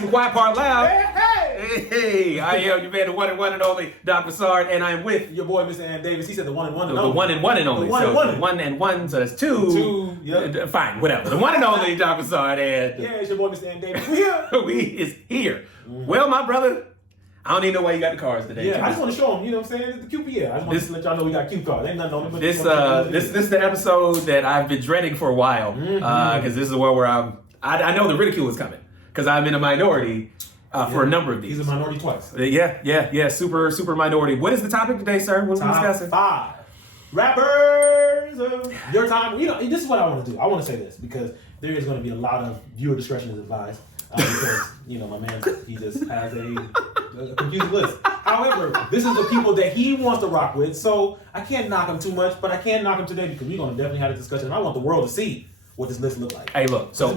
some quiet part loud. Hey, I am your man, the one and only Doc Broussard, and I am with your boy, Mr. Ann Davis. He said the one and one and the only. one and only. The one and one. One and one, so that's two. Two, yep. Fine, whatever. The one and only Doc Broussard, and Yeah, it's your boy, Mr. Ann Davis. We here. we is here. Well, my brother, I don't even know why you got the cars today. Yeah, I just want to show them, you know what I'm saying? It's the QPL. I just want to let y'all know we got Q cards. Ain't nothing on it. But This is the episode that I've been dreading for a while, because this is where I know the ridicule is coming, because I'm in a minority for a number of these. He's a minority twice. Yeah, super minority. What is the topic today, sir? What are we discussing? Top 5 rappers of your time. You know, this is what I want to do. I want to say this because there is going to be a lot of viewer discretion is advised. Because, you know, my man, he just has a confused list. However, this is the people that he wants to rock with, so I can't knock him too much, but I can't knock him today because we're going to definitely have a discussion. And I want the world to see what this list look like. Hey, look. So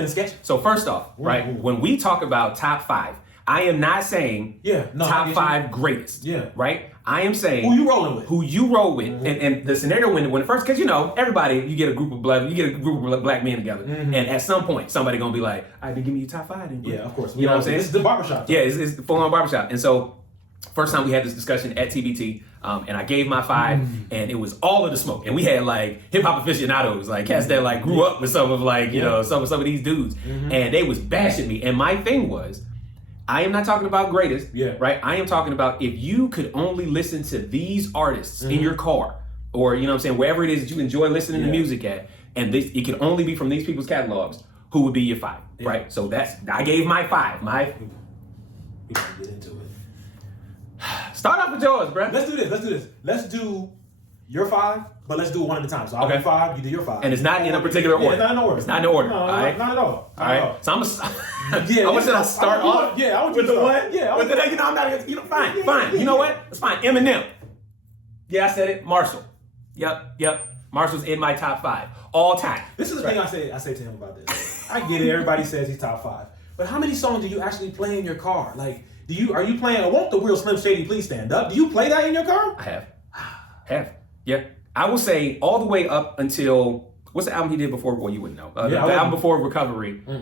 first off, right, when we talk about top 5, I am not saying top 5 greatest. Yeah. Right? I am saying who you rolling with. Who you roll with. And the scenario when it first, because you know, everybody, you get a group of black men together. And at some point, somebody gonna be like, all right, then give me your top 5 then. Yeah, of course. You know what I'm saying? This is the barbershop. Yeah, it's the full on barbershop. And so first time we had this discussion at TBT, and I gave my 5, and it was all of the smoke. And we had like hip hop aficionados, like cats that like grew up with some of like, you know, some of these dudes. And they was bashing me. And my thing was, I am not talking about greatest, right? I am talking about if you could only listen to these artists in your car, or you know what I'm saying, wherever it is that you enjoy listening to music at, and it could only be from these people's catalogs, who would be your 5, right? So I gave my 5. We gotta get into it. Start off with yours, bro. Let's do this. Let's do your 5, but let's do it one at a time. So I'll do 5, you do your 5. And it's not in a particular order. Yeah, not in order. It's not in order. No, all right? not at all. All right. So I'm Yeah, I want you to start off with the what? Yeah, with the, you know, I'm not, you know, fine. You know what? It's fine. Eminem. Yeah, I said it. Marshall. Yep. Marshall's in my top 5 all time. This is the thing I say to him about this. I get it. Everybody says he's top 5, but how many songs do you actually play in your car? Like, are you playing? I want the real Slim Shady. Please stand up. Do you play that in your car? I have. Yeah. I will say all the way up until. What's the album he did before? Well, you wouldn't know. The album before Recovery. So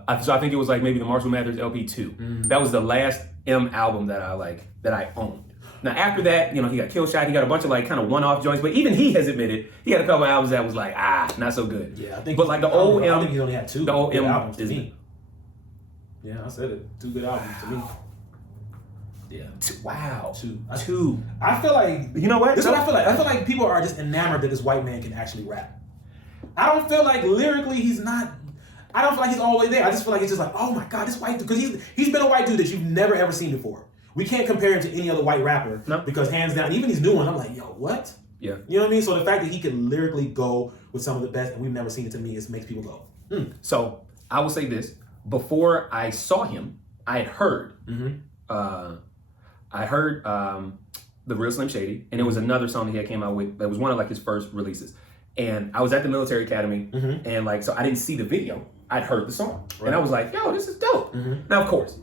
I think it was like maybe the Marshall Mathers LP 2. That was the last M album that I owned. Now after that, you know, he got Killshot. He got a bunch of like kind of one-off joints, but even he has admitted he had a couple of albums that was like not so good. Yeah, I think. But like the old M, I think he only had 2. The old M albums is to me. Yeah, I said it. 2 good albums to me. Yeah. Wow. 2. I feel like, you know what? This is what I feel like. I feel like people are just enamored that this white man can actually rap. I don't feel like lyrically he's not. I don't feel like he's all the way there. I just feel like it's just like, oh my God, this white dude, because he's been a white dude that you've never ever seen before. We can't compare him to any other white rapper because hands down, even these new ones, I'm like, yo, what? Yeah. You know what I mean? So the fact that he can lyrically go with some of the best and we've never seen it, to me, it makes people go. So I will say this: before I saw him, I had heard. The Real Slim Shady, and it was another song that he had came out with that was one of like his first releases. And I was at the military academy, and like, so I didn't see the video. I'd heard the song, and I was like, yo, this is dope. Now, of course,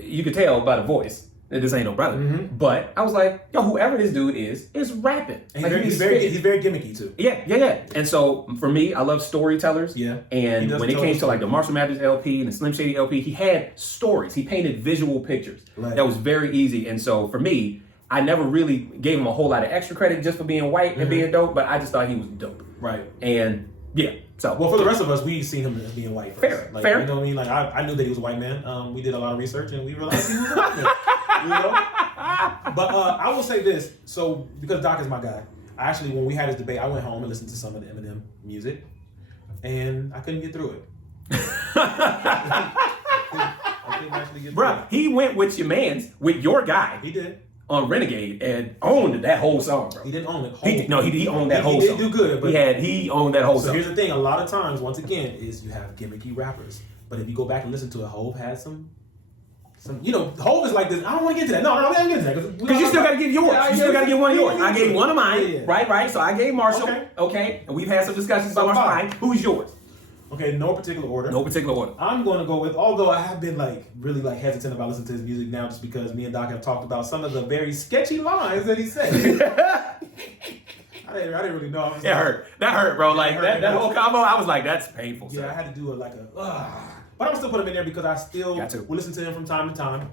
you could tell by the voice that this ain't no brother. But I was like, yo, whoever this dude is rapping. And like, he's very gimmicky too. Yeah. And so for me, I love storytellers. Yeah. And when it came to like the Marshall Mathers LP and the Slim Shady LP, he had stories. He painted visual pictures. Right. That was very easy. And so for me, I never really gave him a whole lot of extra credit just for being white and being dope, but I just thought he was dope. Right. And yeah. So well, for the rest of us, we've seen him as being white first. Fair. You know what I mean? Like I knew that he was a white man. We did a lot of research and we realized he was a white man. You know? But I will say this. So because Doc is my guy, I actually, when we had this debate, I went home and listened to some of the Eminem music, and I couldn't get through it. I couldn't actually get through it. Bruh, he went with your guy. He did. On Renegade and owned that whole song, bro. He didn't own it. He owned that whole song. He did do good, but he owned that whole song. So here's the thing: a lot of times, once again, is you have gimmicky rappers, but if you go back and listen to it, Hov had some. You know, Hov is like this. I don't want to get to that. No, I'm not going to get to that because you still got to give yours. You still got to give one of yours. I gave one of mine. Yeah. Right. So I gave Marshall. Okay, and we've had some discussions about Marshall. Who's yours? Okay, no particular order. I'm going to go with, although I have been like really like hesitant about listening to his music now just because me and Doc have talked about some of the very sketchy lines that he said. I didn't really know. It hurt. That hurt, bro. Like that whole combo, I was like, that's painful. Yeah, sir. I had to do it like a, But I'm gonna still put him in there because I still Got to. will listen to him from time to time.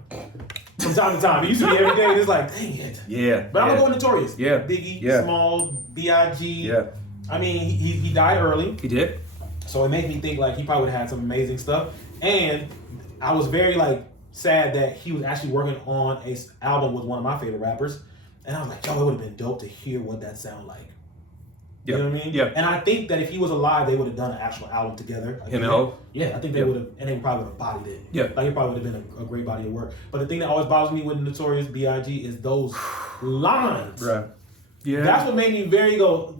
From time to time. It used to be every day, and it's like, dang it. Yeah. But I'm gonna go with Notorious. Yeah. Biggie, Yeah. Small, B.I.G. Yeah. I mean, he died early. He did. So it made me think like he probably would have had some amazing stuff. And I was very like sad that he was actually working on a album with one of my favorite rappers. And I was like, yo, it would have been dope to hear what that sound like. You know what I mean? Yeah. And I think that if he was alive, they would have done an actual album together. Like, Him and Ho? Yeah, I think they would have, and they probably would have bodied it. Yeah. Like it probably would have been a great body of work. But the thing that always bothers me with Notorious B.I.G. is those lines. Bruh. Yeah. That's what made me very go,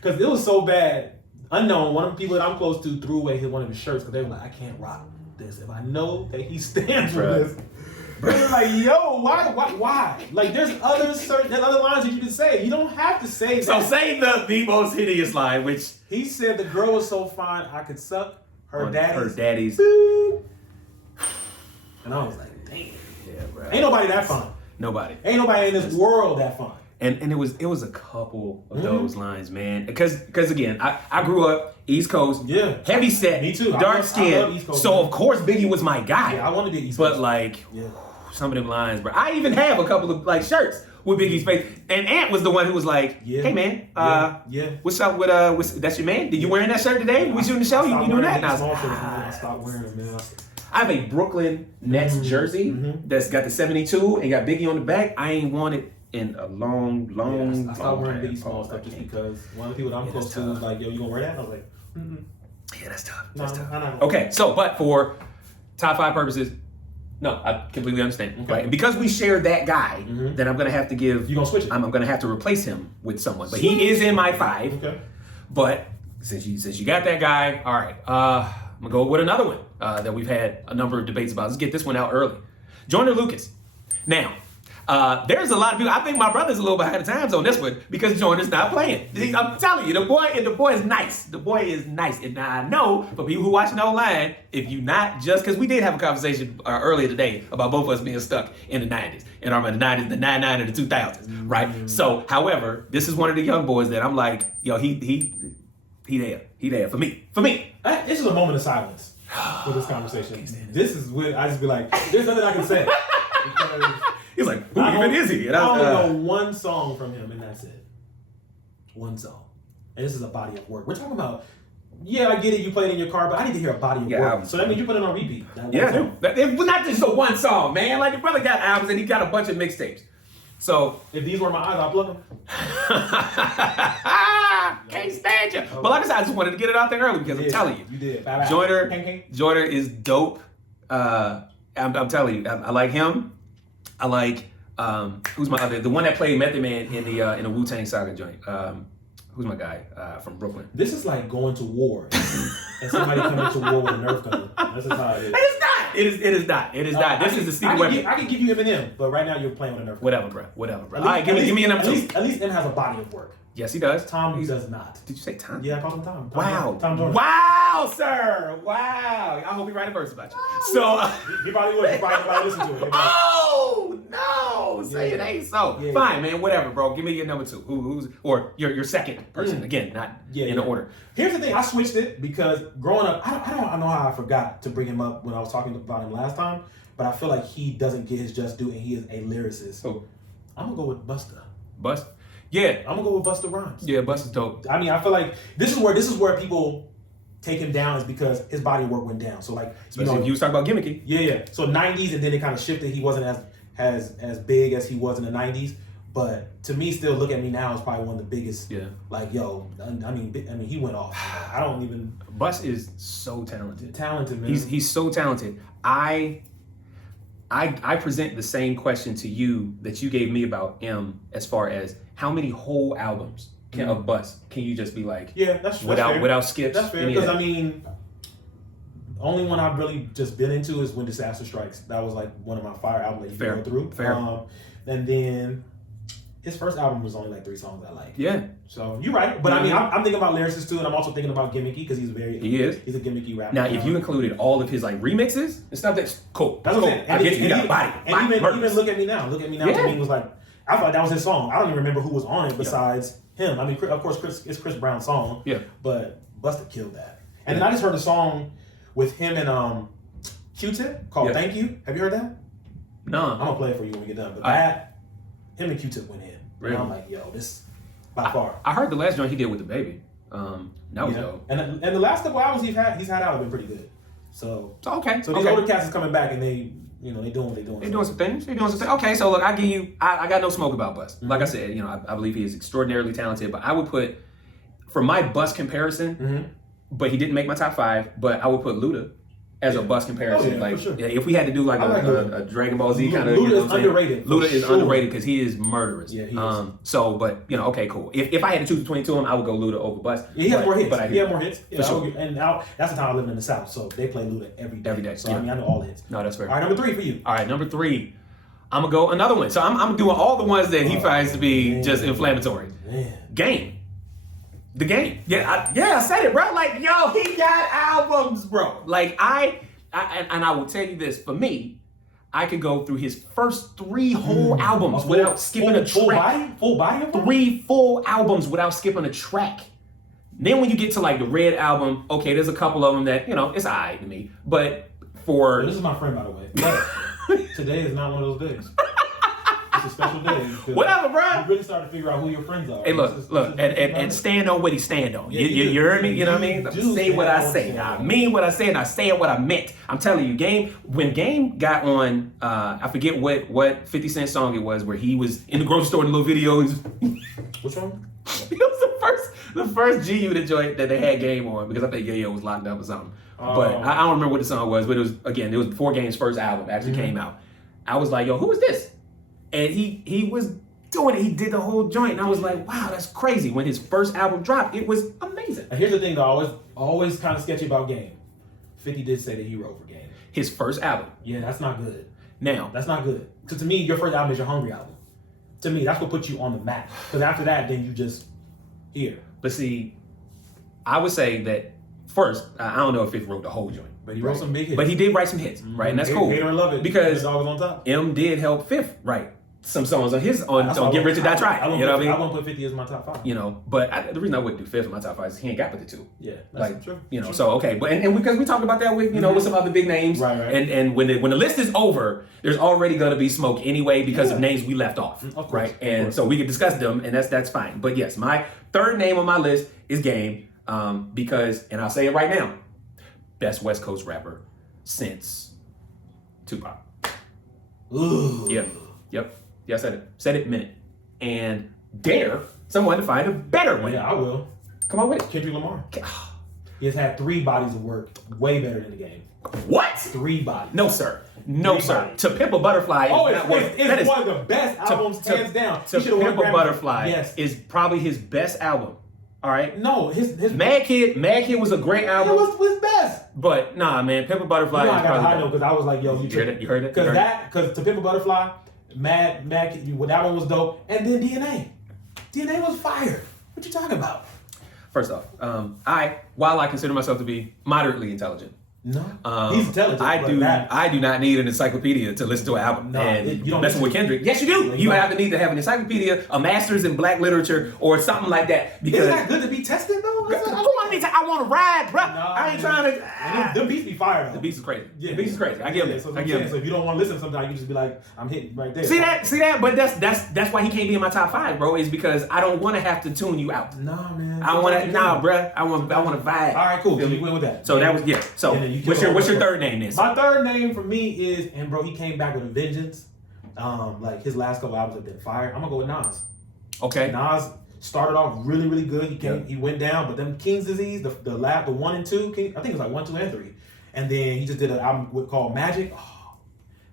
because it was so bad. Unknown, one of the people that I'm close to threw away one of his shirts because they were like, I can't rock this if I know that he stands for this. They were like, yo, why? Like, there's other lines that you can say. You don't have to say that. So say the most hideous line, which He said the girl was so fine I could suck her daddy's. boop. And I was like, damn. Yeah, bro. Ain't nobody that fine. Nobody. Ain't nobody in this world that fine. And it was a couple of those lines, man. Because again, I grew up East Coast. Yeah. Heavy set. Me too. Dark I love skin. East Coast, So man. of course Biggie was my guy. Yeah, I want to be East Coast. But like Yeah. some of them lines, bro. I even have a couple of like shirts with Biggie's face. And Ant was the one who was like, Yeah. hey man, Yeah. what's up with that's your man? Did you wearing that shirt today? We shooting the show? You doing that? And I was like, I stopped wearing them, man. I have a Brooklyn Nets jersey that's got the 72 and got Biggie on the back. I ain't worn it in a long I stopped wearing Biggie Small stuff just can't. because one of the people that I'm close to was like, yo, you gonna wear that? And I was like, Yeah, that's tough. no, That's tough. I know. Okay, so but for top 5 purposes, no, I completely understand. Okay. Right? And because we share that guy, then I'm gonna have to give. You gonna switch it? I'm gonna have to replace him with someone. But he is in my 5. Okay. But since you got that guy, all right. I'm gonna go with another one that we've had a number of debates about. Let's get this one out early. Joyner Lucas. Now, there's a lot of people. I think my brother's a little behind the times on this one because Joyner's not playing. I'm telling you, the boy is nice. The boy is nice. And now I know for people who watch No Line, if you not just because we did have a conversation earlier today about both of us being stuck in the 90s, and I'm in the 90s, the 99 and the 2000s, right? So, however, this is one of the young boys that I'm like, yo, he there for me. This is a moment of silence for this conversation. This is where I just be like, there's nothing I can say. Because He's like, who even is he? And I only know one song from him, and that's it. One song. And this is a body of work. We're talking about, yeah, I get it, you played it in your car, but I need to hear a body of work. So that means you put it on repeat. Yeah, it was not just a one song, man. Like, your brother got albums and he got a bunch of mixtapes. So, if these were my eyes, I'll plug them. Can't stand you. But like I said, I just wanted to get it out there early because I'm telling you. You did. Joyner is dope. I'm telling you, I like him. I like who's my other, the one that played Method Man in the Wu-Tang Saga joint. Who's my guy from Brooklyn? This is like going to war and somebody coming to war with a Nerf gun. This is how it is. It's not. It is not. This is the secret weapon. I can give you Eminem, but right now you're playing with a Nerf gun. Whatever, bro. All right, give me a number 2. At least M has a body of work. Yes, he does. Tom does not. Did you say Tom? Yeah, I called him Tom. Wow. Tom Joyner. Wow, sir. Wow. I hope he write a verse about you. So he probably would. He probably listen to it. Oh no! Say it ain't so. Yeah. Fine, man. Whatever, bro. Give me your number 2. Who's or your second person again, not in order. Here's the thing. I switched it because growing up, I don't know how I forgot to bring him up when I was talking about him last time, but I feel like he doesn't get his just due, and he is a lyricist. Who? I'm gonna go with Busta. Busta. Yeah. I'm gonna go with Busta Rhymes. Yeah, Busta's dope. I mean, I feel like this is where people take him down is because his body of work went down. So like, Especially if you was talking about gimmicky. Yeah. So 90s, and then it kind of shifted. He wasn't as big as he was in the 90s. But to me, still Look at Me Now is probably one of the biggest. Yeah. Like, yo, I mean, he went off. I don't even. Bus is so talented. Talented, man. He's so talented. I present the same question to you that you gave me about M, as far as how many whole albums of Bus can you just be like? Yeah, that's without fair. skips. That's fair because I mean, only one I've really just been into is When Disaster Strikes. That was like one of my fire albums that you can go through. Fair. And then his first album was only like 3 songs I liked. Yeah. So you're right, but I mean, I'm thinking about lyricists too, and I'm also thinking about gimmicky because he's a gimmicky rapper. Now, if you included all of his like remixes and stuff, that's cool. That's what I'm saying. I get you. He got a body. And even Look at Me Now. Look at Me Now to me was like, I thought that was his song. I don't even remember who was on it besides him. I mean, of course, it's Chris Brown's song. Yeah. But Busta killed that. And then I just heard the song with him and Q-Tip called Thank You. Have you heard that? No. I'm gonna play it for you when we get done. But that, him and Q-Tip went in. Really? And I'm like, yo, this by far. I heard the last joint he did with the baby. That was dope. And the last couple albums he's had out have been pretty good. So okay. So these older cats is coming back and they doing what they doing. They're doing some things. Okay, so look, I got no smoke about Bus. Like I said, I believe he is extraordinarily talented, but I would put, for my Bus comparison, but he didn't make my top 5, but I would put Luda as a Bus comparison. For sure. If we had to do like a Dragon Ball Z kind of, Luda is underrated. Luda is underrated because he is murderous. Yeah, he is. So, but okay, cool. If I had to choose between two of them, I would go Luda over Bus. Yeah, he has more hits. But he has more hits. For sure. And now that's the time I live in the South, so they play Luda every day. Every day. So I know all the hits. No, that's fair. All right, number 3 for you. All right, number 3. I'm gonna go another one. So I'm doing all the ones that he finds to be just inflammatory. Man. Game. The Game. I said it, bro. Like, yo, he got albums, bro. Like, I will tell you this. For me, I could go through his first 3 whole albums without skipping a track. Full body? 3 full albums without skipping a track. Then when you get to like the Red album, okay, there's a couple of them that, it's alright to me. But for... This is my friend, by the way. But today is not one of those days. It's a special day. Whatever, bro. You really start to figure out who your friends are. Hey, look, and stand on what he stand on. You heard me? You know what I mean? Say what I say. I mean what I say, and I say what I meant. I'm telling you, when Game got on, I forget what 50 Cent song it was, where he was in the grocery store in a little video. Which one? It was the first G Unit joint that they had Game on, because I think Yayo was locked up or something. But I don't remember what the song was, but it was before Game's first album actually came out. I was like, yo, who is this? And he was doing it. He did the whole joint, and I was like, wow, that's crazy. When his first album dropped, it was amazing. And here's the thing, though, always kind of sketchy about Game. 50 did say that he wrote for Game. His first album. Yeah, that's not good. Now, that's not good. Because to me, your first album is your Hungry album. To me, that's what puts you on the map. Because after that, then you just here. But see, I would say that first, I don't know if it wrote the whole joint. But he wrote some big hits. But he did write some hits, right? And that's cool. Hate or love it. Because on top. M did help Fifth write some songs on Get Rich or Die Trying. You know what I mean? I won't put 50 as my top 5. But the reason I wouldn't do Fifth in my top 5 is he ain't got but the 2. Yeah, that's true. So okay, but and because we talked about that with with some other big names, right. And when the list is over, there's already gonna be smoke anyway because of names we left off, right? And so we can discuss them, and that's fine. But yes, my third name on my list is Game, because, and I'll say it right now, best West Coast rapper since Tupac. Ooh. Yep. Yeah, I said it. Said it, minute. And dare someone to find a better one. Yeah, I will. Come on with it. Kendrick Lamar. He has had 3 bodies of work way better than the Game. What? 3 bodies. No, sir. No, sir. To Pimp a Butterfly it's one of the best albums, hands down. To Pimp a Butterfly is probably his best album. All right? No, his Mad Kid was a great album. It was his best. But nah, man, Pimp a Butterfly is I got a probably high note because I was like, yo, you heard it? Because To Pimp a Butterfly, Mad Kid, that one was dope. And then DNA. DNA was fire. What you talking about? First off, while I consider myself to be moderately intelligent, no, he's intelligent. I do not need an encyclopedia to listen to an album. No, and you don't messing with Kendrick. Yes, you do. You have to need to have an encyclopedia, a master's in Black literature, or something like that. Because isn't that good to be tested though? I want to ride, bro. I ain't trying to. Them beats be fire though. The beats is crazy. Yeah, the beats is crazy. I give it. So if you don't want to listen, sometimes you just be like, I'm hitting right there. See that? But that's why he can't be in my top 5, bro. Is because I don't want to have to tune you out. Nah, man. I want to, bro. I want to vibe. All right, cool. So you went with that. So that was So what's your third name then? My third name for me is, and bro, he came back with a vengeance. Like his last couple albums have been fire. I'm gonna go with Nas. Okay. Nas started off really, really good. He went down, but then King's Disease, the 1 and 2, I think it was like 1, 2, and 3, and then he just did an album called Magic. Oh,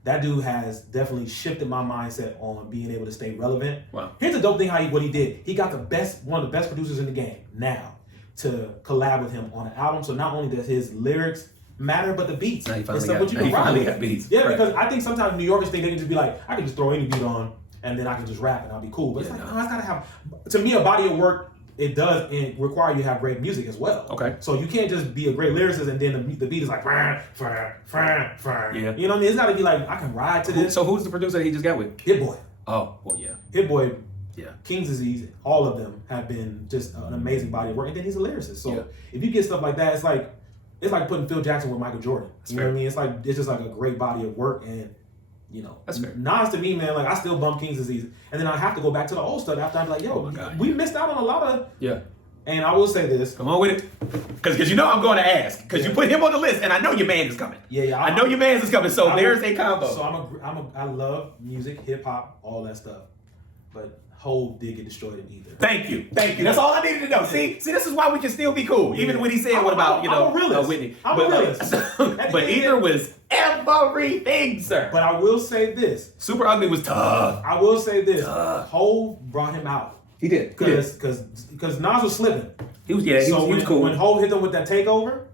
that dude has definitely shifted my mindset on being able to stay relevant. Wow. Here's the dope thing: what he did. He got one of the best producers in the game now to collab with him on an album. So not only does his lyrics matter, but the beats. Now he finally got beats. Yeah, because I think sometimes New Yorkers think they can just be like, I can just throw any beat on and then I can just rap and I'll be cool. But it's like, no, I gotta have. To me, a body of work, it does require you to have great music as well. Okay. So you can't just be a great lyricist and then the beat is like, yeah. You know what I mean? It's gotta be like, I can ride to this. So who's the producer that he just got with? Hit Boy. Oh, well, yeah. Hit Boy. Yeah. King's Disease, all of them have been just an amazing body of work. And then he's a lyricist. So if you get stuff like that, it's like putting Phil Jackson with Michael Jordan. You know what I mean? It's just like a great body of work, and that's fair. Nas to me, man, like I still bump King's Disease, and then I have to go back to the old stuff after I'm like, yo, we missed out on a lot of. Yeah. And I will say this. Come on with it. Because I'm going to ask. Because you put him on the list, and I know your man is coming. Yeah. I know your man is coming, so there's a combo. So I love music, hip hop, all that stuff. But Hov did get destroyed in either. Thank you. That's all I needed to know. See, this is why we can still be cool. Even when he said, "What about I'm a realist. Whitney?" I'm a realist. But either was everything, sir. But I will say this: Super Ugly was tough. I will say this: Hov brought him out. He did. Because Nas was slipping. He was cool. When Hov hit them with that takeover,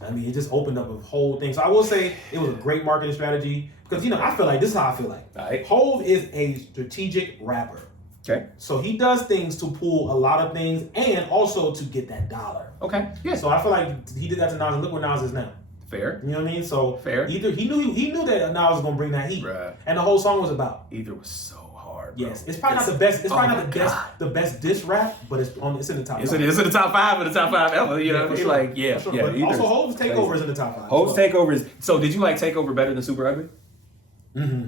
I mean, it just opened up a whole thing. So I will say it was a great marketing strategy because I feel like this is how I feel like. All right. Hov is a strategic rapper. Okay. So he does things to pull a lot of things and also to get that dollar. Okay. Yeah. So I feel like he did that to Nas, and look where Nas is now. Fair. You know what I mean? So fair. Either he knew that Nas was gonna bring that heat, right. And the whole song was about. Either was so hard. Bro. Yes, it's probably not the best. It's probably not the best diss rap, but it's in the top. It's in the top 5 or the top 5 ever. You know, sure. like yeah. Sure. But also Hov's Takeover is in the top 5. Hov's Takeover is. So did you like Takeover better than Super Ugly? Mm-hmm.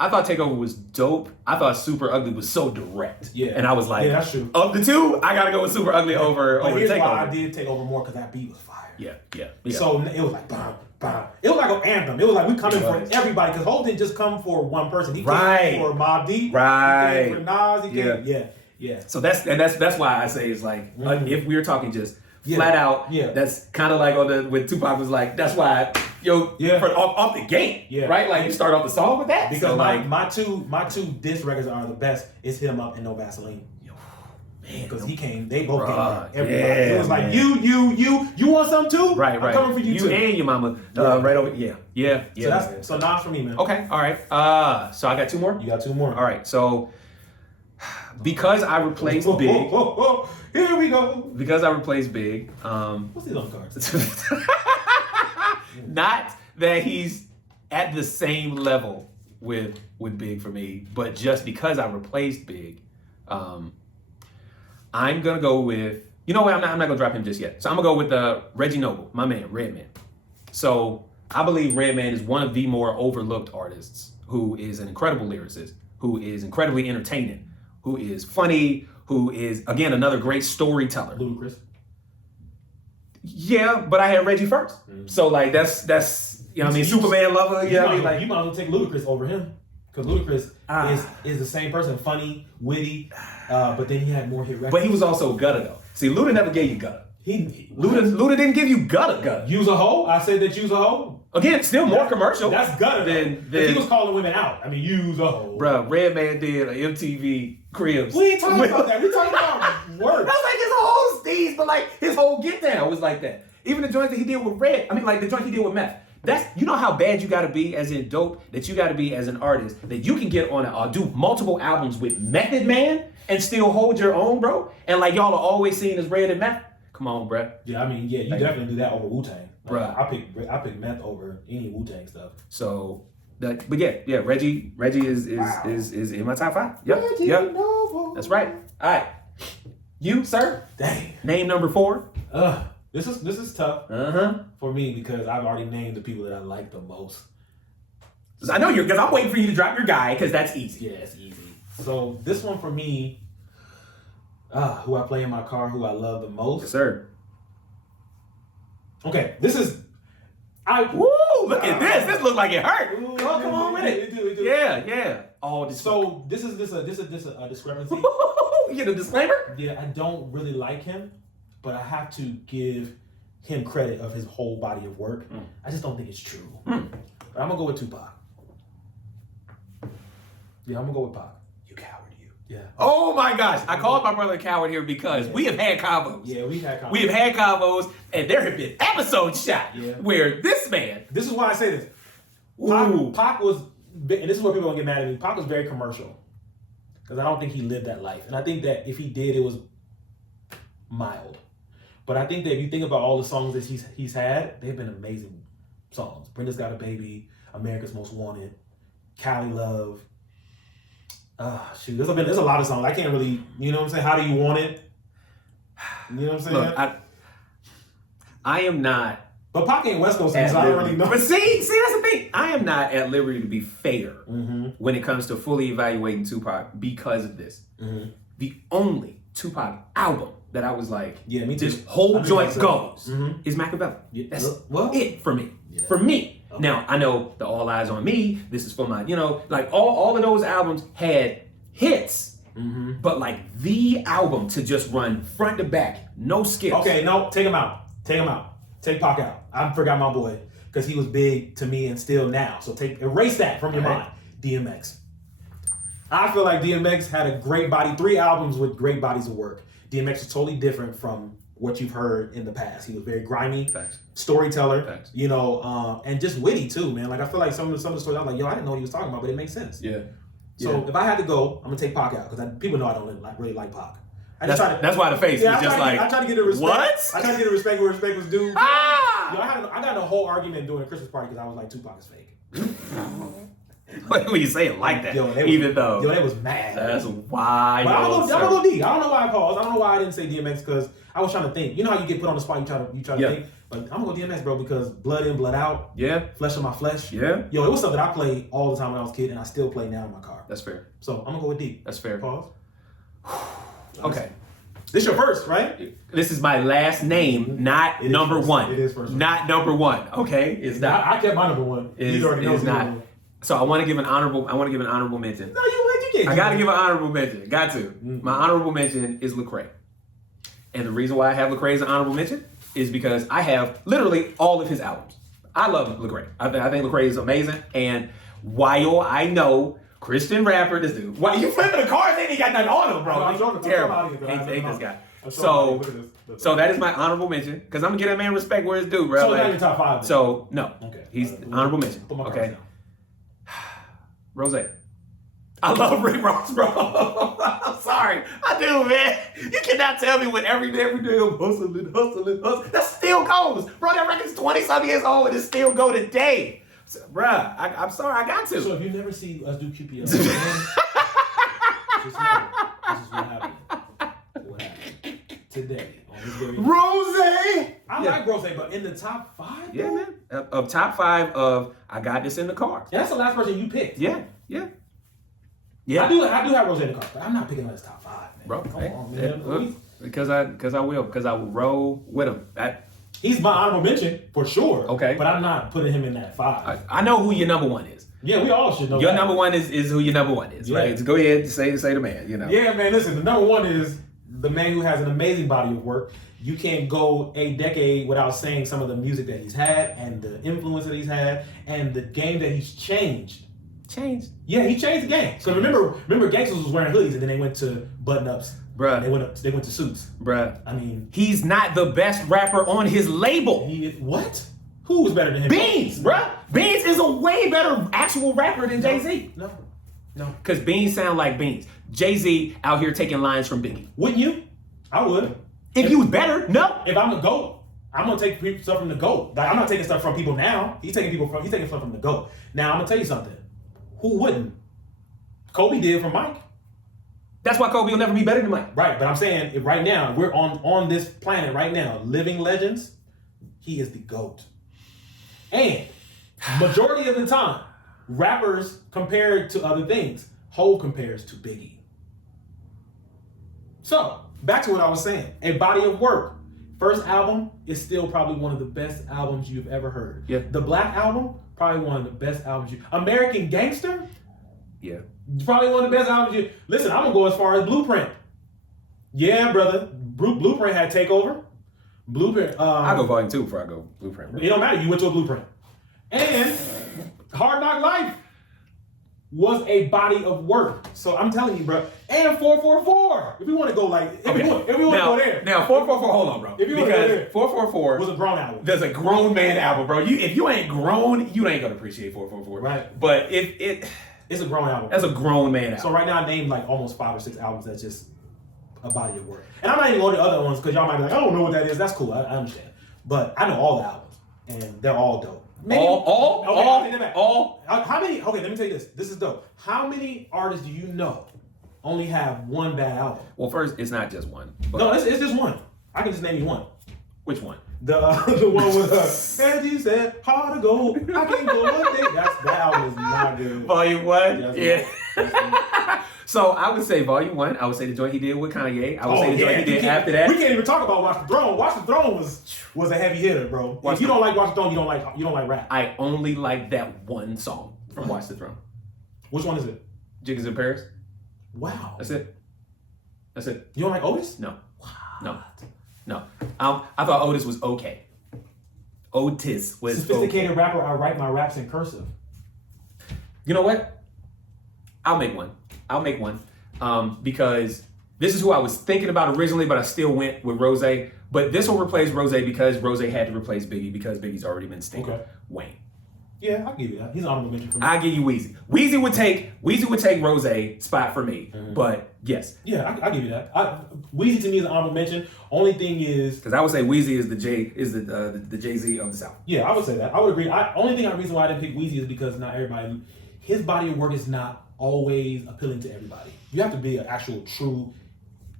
I thought Takeover was dope. I thought Super Ugly was so direct. Yeah. And I was like, that's true. Of the two, I gotta go with Super Ugly over here's Takeover. why I did Takeover more, because that beat was fire. Yeah. So it was like, bam, bam. It was like an anthem. It was like we coming for everybody, because Hov didn't just come for one person. He came for Mobb Deep. Right. He came for Nas. He came, yeah. So that's why I say it's like, if we're talking just flat out, that's kind of like when Tupac was like, that's why, off the gate, right? Like you start off the song with that. Because so my two diss records are the best. It's Hit 'Em Up and No Vaseline. Because they both came out. Everybody. It was like you want some too? Right. I'm coming for you too. You and your mama, right over. Yeah. So Nas for me, man. Okay, all right. So I got 2 more. You got 2 more. All right. So because I replaced Big. Here we go. Because I replaced Big. What's these on cards? Not that he's at the same level with Big for me, but just because I replaced Big, I'm gonna go with. You know what? I'm not gonna drop him just yet. So I'm gonna go with Reggie Noble, my man, Redman. So I believe Redman is one of the more overlooked artists, who is an incredible lyricist, who is incredibly entertaining, who is funny, who is, again, another great storyteller. Ludacris. Yeah, but I had Reggie first. Mm-hmm. So like that's you know what I mean, Superman lover. You know what I mean? Like, you might as well take Ludacris over him. Because Ludacris is the same person, funny, witty, but then he had more hit records. But he was also gutter though. See, Luda never gave you gutter. Luda didn't give you gutter. Use a hoe? I said that use a hoe. Again, still more commercial. That's gutter. Than he was calling women out. I mean, use a hoe. Bruh, Redman did an MTV Cribs. We ain't talking about that. We talking about work. That's like his whole steez, but like his whole get down was like that. Even the joints that he did with the joint he did with Meth. You know how bad you gotta be as in dope, that you gotta be as an artist, that you can get on do multiple albums with Method Man and still hold your own, bro. And like y'all are always seen as Red and Meth. Come on, bruh. Yeah, I mean, you definitely do that over Wu-Tang. Bruh. I pick Meth over any Wu-Tang stuff. So, but Reggie is in my top 5. Yep. Noble. That's right. All right. You, sir? Dang. Name number 4. This is tough for me, because I've already named the people that I like the most. I know because I'm waiting for you to drop your guy, because that's easy. Yeah, it's easy. So this one for me, who I play in my car, who I love the most. Yes, sir. Okay, this is. Woo! Look at this. This looks like it hurt. Ooh, come on with it. It do. Yeah. Oh, so this is a discrepancy. You get a disclaimer? Yeah, I don't really like him, but I have to give him credit of his whole body of work. I just don't think it's true. But I'm gonna go with Tupac. Yeah, I'm gonna go with Pac. You coward, you. Yeah. Oh my gosh! I called my brother a coward here because we have had combos. Yeah, we've had combos. We have had combos, and there have been episodes shot where this man. This is why I say this. Pac was, and this is where people don't get mad at me. Pac was very commercial, because I don't think he lived that life, and I think that if he did, it was mild. But I think that if you think about all the songs that he's had, they've been amazing songs. Brenda's Got a Baby, America's Most Wanted, Cali Love. There's a lot of songs. I can't really, you know what I'm saying? How Do You Want It? You know what I'm saying? Look, I am not. But Pac ain't West Coast, so I don't really know. But see, that's the thing. I am not at liberty to be fair when it comes to fully evaluating Tupac because of this. The only Tupac album that I was like, yeah, me too. This whole joint goes is Machiavelli. Yeah. That's it for me. Yeah. For me. Okay. Now, I know the All Eyes on Me, this is for my, like all of those albums had hits. But like the album to just run front to back, no skips. Okay, no, take him out. Take Pac out. I forgot my boy because he was big to me and still now. So erase that from your mind. DMX. I feel like DMX had a great body, 3 albums with great bodies of work. DMX is totally different from what you've heard in the past. He was very grimy, storyteller, and just witty too, man. Like I feel like some of the stories I'm like, I didn't know what he was talking about, but it makes sense. Yeah. So if I had to go, I'm gonna take Pac out because people know I don't really like Pac. That's why the face was just like, I try to get the respect. What? I try to get the respect where respect was due. I got a whole argument during a Christmas party because I was like, Tupac is fake. When you say it like that, they was mad. That's wild. But I'm gonna go D. I don't know why I paused. I don't know why I didn't say DMX because I was trying to think. You know how you get put on the spot, you try to think. But I'm gonna go DMX, bro, because blood in, blood out. Yeah. Flesh of my flesh. Yeah. Yo, it was something I played all the time when I was a kid, and I still play now in my car. That's fair. So I'm gonna go with D. That's fair. Pause. Okay. This your first, right? This is my last name, not number one. It is first. Not number one. Okay, it's not. I kept my number one. It's not. So I want to give an honorable mention. No, you can't. I got to give an honorable mention. Got to. My honorable mention is Lecrae, and the reason why I have Lecrae as an honorable mention is because I have literally all of his albums. I love Lecrae. I think Lecrae is amazing, and while I know Christian rapper, this dude. Why you flipping the cards? They ain't got nothing on them, bro. He's terrible. Hate this guy. So that is my honorable mention because I'm gonna give that man respect where it's due, bro. So not your top 5. Then. So no, okay. He's honorable mention. Okay. Rose. I love Rick Ross, bro. I'm sorry, I do, man. You cannot tell me when every day I'm hustling. That still goes, bro. That record's 20-something years old and it still go today. So, bruh, I'm sorry, I got to. So if you never see us do QPL, just know this is what happened. What happened today on this very Rose. I like Rose, but in the top 5, yeah, man. Of top 5 of I got this in the car. And that's the last person you picked. Yeah. I do have Rose in the car, but I'm not picking him as top 5, man. Bro, come on, man. Because I will roll with him. He's my honorable mention for sure. Okay. But I'm not putting him in that 5. I know who your number 1 is. Yeah, we all should know. Your number 1 is who your number 1 is, right? So go ahead and say the man, Yeah, man, listen, the number 1 is the man who has an amazing body of work. You can't go a decade without saying some of the music that he's had and the influence that he's had and the game that he's changed. Changed? Yeah, he changed the game. Because remember gangsters was wearing hoodies and then they went to button-ups. Bruh. They went to suits. Bruh. I mean, he's not the best rapper on his label. What? Who was better than him? Beans, bruh. Beans is a way better actual rapper than Jay-Z. No. Because Beans sound like Beans. Jay-Z out here taking lines from Biggie. Wouldn't you? I would. If he was better, no. If I'm the GOAT, I'm gonna take stuff from the GOAT. Like I'm not taking stuff from people now. He's taking stuff from the GOAT. Now I'm gonna tell you something. Who wouldn't? Kobe did from Mike. That's why Kobe will never be better than Mike. Right, but I'm saying if right now we're on this planet right now, living legends. He is the GOAT. And majority of the time, rappers compared to other things, Hov compares to Biggie. So back to what I was saying. A body of work. First album is still probably one of the best albums you've ever heard. Yeah. The Black Album, probably one of the best albums American Gangster? Yeah. Probably one of the best albums Listen, I'm gonna go as far as Blueprint. Yeah, brother. Blueprint had Takeover. Blueprint. I go volume 2 before I go Blueprint. Bro. It don't matter. You went to a Blueprint. And Hard Knock Life was a body of work. So I'm telling you, bro. And 444. If we want to go if we want to go there. Now 444. Hold on, bro. If you want to go there, 444 was a grown album. There's a grown man album, bro. If you ain't grown, you ain't gonna appreciate 444. Right. But it's a grown album. That's a grown man album. So right now I named almost 5 or 6 albums that's just a body of work. And I'm not even going to the other ones because y'all might be like, I don't know what that is. That's cool. I understand. But I know all the albums and they're all dope. Maybe, all. How many? Okay, let me tell you this. This is dope. How many artists do you know only have one bad album? Well, first, it's not just one. No, it's just one. I can just name you one. Which one? The one with and you said hard to go. I can't go one day. That album is not good. Volume 1? That's Yeah. So I would say Volume 1. I would say the joint he did with Kanye. I would say the joint he did after that. We can't even talk about Watch the Throne. Watch the Throne was a heavy hitter, bro. If you don't like Watch the Throne, you don't like rap. I only like that one song from Watch the Throne. Which one is it? Jiggers in Paris. Wow. That's it. You don't like Otis? No. No. I thought Otis was okay. Otis was sophisticated okay. rapper. I write my raps in cursive. You know what? I'll make one. Because this is who I was thinking about originally, but I still went with Rose. But this will replace Rose because Rose had to replace Biggie because Biggie's already been stated. Okay. Wayne. Yeah, I'll give you that. He's an honorable mention for me. I'll give you Weezy. Weezy would take Rose spot for me. Mm-hmm. But yes. Yeah, I'll give you that. Weezy to me is an honorable mention. Only thing is, because I would say Weezy is the Jay-Z of the South. Yeah, I would say that. I would agree. Reason why I didn't pick Weezy is because not everybody, his body of work is not always appealing to everybody. You have to be an actual true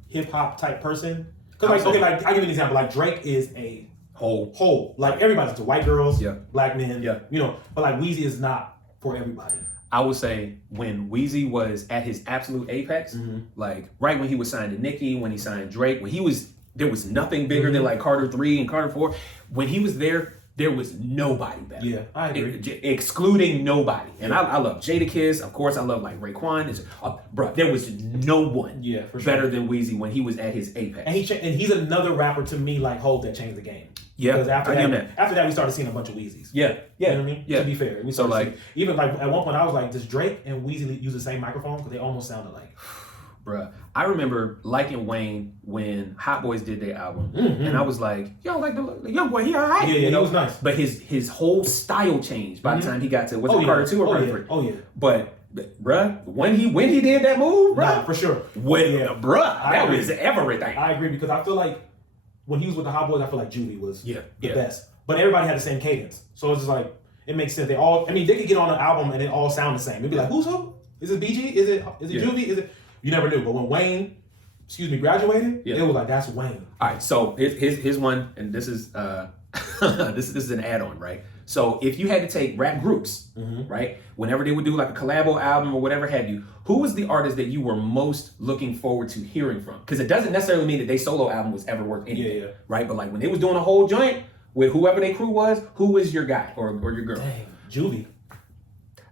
hip hop type person. Because I'll give you an example. Like Drake is a whole. Like everybody's into white girls, black men, but like Weezy is not for everybody. I would say when Weezy was at his absolute apex, like right when he was signed to Nicki, when he signed Drake, there was nothing bigger than like Carter 3 and Carter 4. When he was there was nobody better. Yeah, I agree. Excluding nobody. And I love Jadakiss. Of course, I love like Raekwon. Bro, there was no one better than Weezy when he was at his apex. And he's another rapper to me like Hov that changed the game. Yeah, because after that, we started seeing a bunch of Weezys. Yeah. You know what I mean? Yeah. To be fair, we started even like at one point I was like, does Drake and Weezy use the same microphone? Because they almost sounded like. Bruh, I remember liking Wayne when Hot Boys did their album, and I was like, yo, like the young boy, he all right. Yeah, he was nice. But his whole style changed by the time he got to Carter 2 or Carter 3. Oh yeah. But bruh, when he did that move, bruh, nah, for sure. Bruh, that was everything. I agree because I feel like when he was with the Hot Boys, I feel like Juvie was the best. But everybody had the same cadence, so it's just like it makes sense. They could get on an album and it all sound the same. It'd be like, who's who? Is it BG? Is it Juvie? Is it? You never knew. But when Wayne, graduated, it was like, that's Wayne. All right, so here's one, and this is this is an add-on, right? So if you had to take rap groups, right, whenever they would do like a collabo album or whatever have you, who was the artist that you were most looking forward to hearing from? Because it doesn't necessarily mean that their solo album was ever worth anything, right? But like when they was doing a whole joint with whoever their crew was, who was your guy or your girl? Dang, Juvie.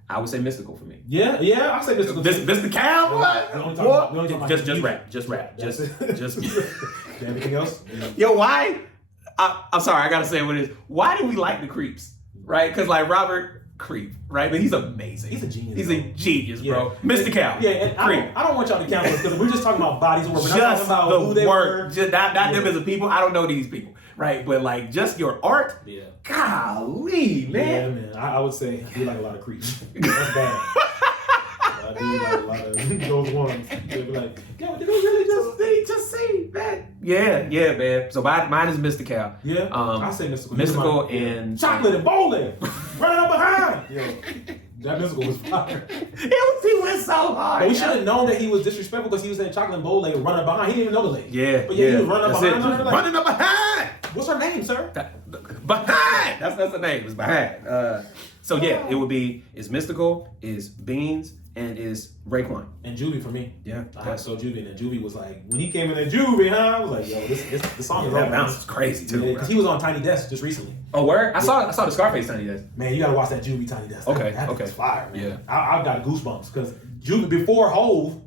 I would say Mystical for me. Yeah, I'll say Mystical. Mr. Cal? What? Just rap. Just anything else? Yo, why? I'm sorry, I gotta say what it is. Why do we like the Creeps? Right? Because like Robert Creep, right? But he's amazing. He's a genius. He's a genius, bro. Mr. Cal. Yeah, and I don't want y'all to count this because we're just talking about bodies of work. We're not talking about who they were. Just not them as a people. I don't know these people. Right, but like just your art, golly, man. Yeah, man. I would say I do like a lot of creeps. That's bad. I do like a lot of those ones. They'd be like, yo, did they just say that? Yeah, man. So mine is Mr. Cal. Yeah, I say Mystical. Mystical and Chocolate and bowling, running up behind. Yo, that Mystical was fire. He went so hard. But we should have known that he was disrespectful because he was saying Chocolate and bowl leg running behind. He didn't even know the lady. Yeah, but he was running up behind her. Running up behind. What's her name, sir? Behind. That's the name. It's behind. So yeah, it would be is Mystical, is Beans, and is Raekwon. And Juvie for me. Yeah. I saw Juvie, and Juvie was like, when he came in there, Juvie, huh? I was like, yo, the song is that bounce is crazy too. Because he was on Tiny Desk just recently. Oh, where? I saw the Scarface Tiny Desk. Man, you gotta watch that Juvie Tiny Desk. Okay. That's fire, man. Yeah. I've got goosebumps because Juvie before Hov,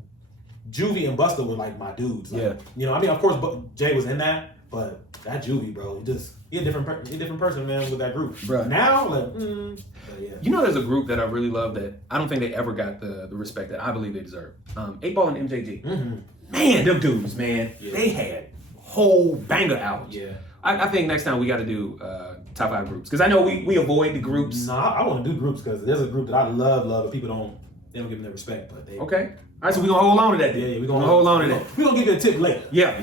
Juvie and Busta were like my dudes. Like, you know, I mean, of course, Jay was in that, but that Juvie, bro, he a different person, man, with that group. Bruh. Now, like, yeah. You know, there's a group that I really love that I don't think they ever got the respect that I believe they deserve. 8Ball and MJG. Man, them dudes, man, they had whole banger albums. Yeah. I think next time we got to do top 5 groups because I know we avoid the groups. Nah, I want to do groups because there's a group that I love, but people don't give them their respect. But they okay. All right, so we're going to hold on to that then. Yeah, we're going to hold on to that. We're going to give you a tip later. Yeah.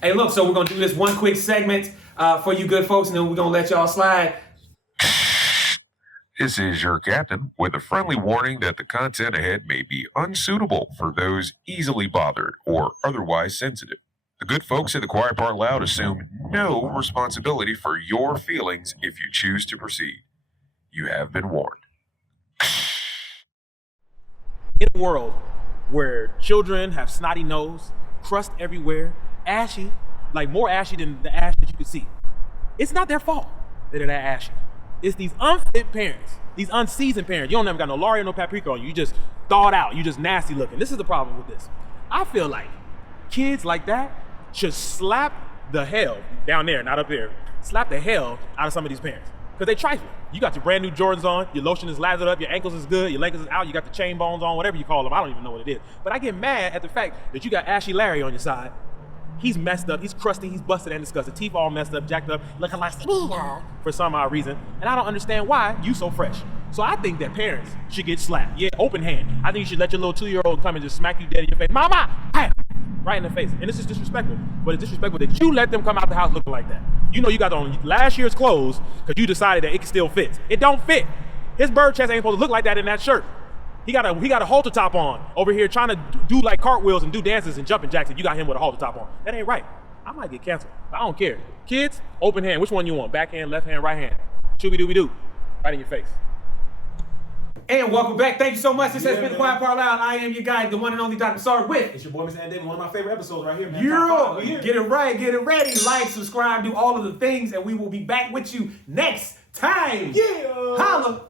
Hey, look, so we're going to do this one quick segment for you good folks, and then we're going to let y'all slide. This is your captain with a friendly warning that the content ahead may be unsuitable for those easily bothered or otherwise sensitive. The good folks at the Quiet Part Loud assume no responsibility for your feelings if you choose to proceed. You have been warned. In a world where children have snotty nose, crust everywhere, ashy, like more ashy than the ash that you can see, it's not their fault that they're that ashy. It's these unfit parents, these unseasoned parents. You don't never got no L'Oreal, no paprika on you. You just thawed out. You just nasty looking. This is the problem with this. I feel like kids like that should slap the hell down there, not up there. Slap the hell out of some of these parents. Because they trifling. You got your brand new Jordans on, your lotion is lathered up, your ankles is good, your legs is out, you got the chain bones on, whatever you call them. I don't even know what it is. But I get mad at the fact that you got Ashy Larry on your side. He's messed up, he's crusty, he's busted and disgusted, teeth all messed up, jacked up, looking like for some odd reason. And I don't understand why you so fresh. So I think that parents should get slapped. Yeah, open hand. I think you should let your little 2-year-old come and just smack you dead in your face. Mama! Bam! Right in the face. And this is disrespectful. But it's disrespectful that you let them come out the house looking like that. You know you got on last year's clothes because you decided that it still fits. It don't fit. His bird chest ain't supposed to look like that in that shirt. He got a halter top on over here trying to do like cartwheels and do dances and jumping jacks, and you got him with a halter top on. That ain't right. I might get canceled. I don't care. Kids, open hand. Which one you want? Backhand, left hand, right hand. Shooby-dooby-doo. Right in your face. And welcome back. Thank you so much. This has been the Quiet Part Loud. I am your guy, the one and only Dr. Sard with. It's your boy, Mr. Ann David, one of my favorite episodes right here, man. Euro. Get it right, get it ready. Like, subscribe, do all of the things, and we will be back with you next time. Yeah. Holla.